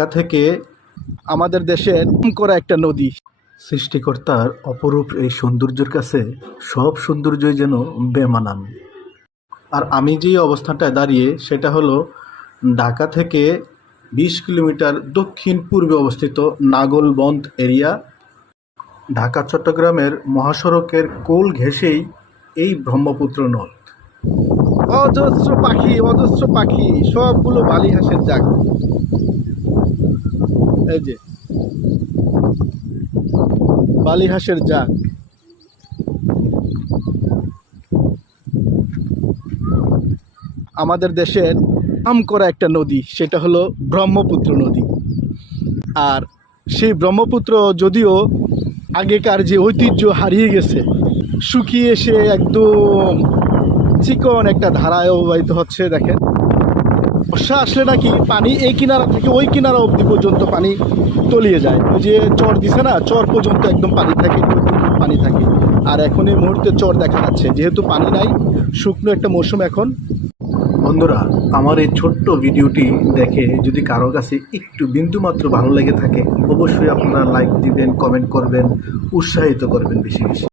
ঢাকা থেকে আমাদের দেশের করা একটা নদী। সৃষ্টিকর্তার অপরূপ এই সৌন্দর্যের কাছে সব সৌন্দর্যই যেন বেমানান। আর আমি যে অবস্থানটায় দাঁড়িয়ে সেটা হলো ঢাকা থেকে 20 কিলোমিটার দক্ষিণ পূর্বে অবস্থিত নাগলবন্দ এরিয়া। ঢাকা চট্টগ্রামের মহাসড়কের কোল ঘেঁষেই এই ব্রহ্মপুত্র নদ। অজস্র পাখি সবগুলো বালি হাঁসের জাগ। এই যে বালি হাঁসের জাগ। আমাদের দেশের নাম করা একটা নদী, সেটা হলো ব্রহ্মপুত্র নদী। আর সেই ব্রহ্মপুত্র যদিও আগেকার যে ঐতিহ্য হারিয়ে গেছে, শুকিয়ে এসে একদম চিকন একটা ধারায় প্রবাহিত হচ্ছে। দেখেন, বর্ষা আসলে নাকি পানি এই কিনারা থেকে ওই কিনারা অবধি পর্যন্ত পানি তলিয়ে যায়। ওই যে চর দিছে না, চর পর্যন্ত একদম পানি থাকে, পানি থাকে। আর এখন এই মুহূর্তে চর দেখা যাচ্ছে, যেহেতু পানি নাই, শুকনো একটা মৌসুম এখন। বন্ধুরা, আমার এই ছোট্ট ভিডিওটি দেখে যদি কারো কাছে একটু বিন্দুমাত্র ভালো লেগে থাকে, অবশ্যই আপনারা লাইক দিবেন, কমেন্ট করবেন, উৎসাহিত করবেন বেশি বেশি।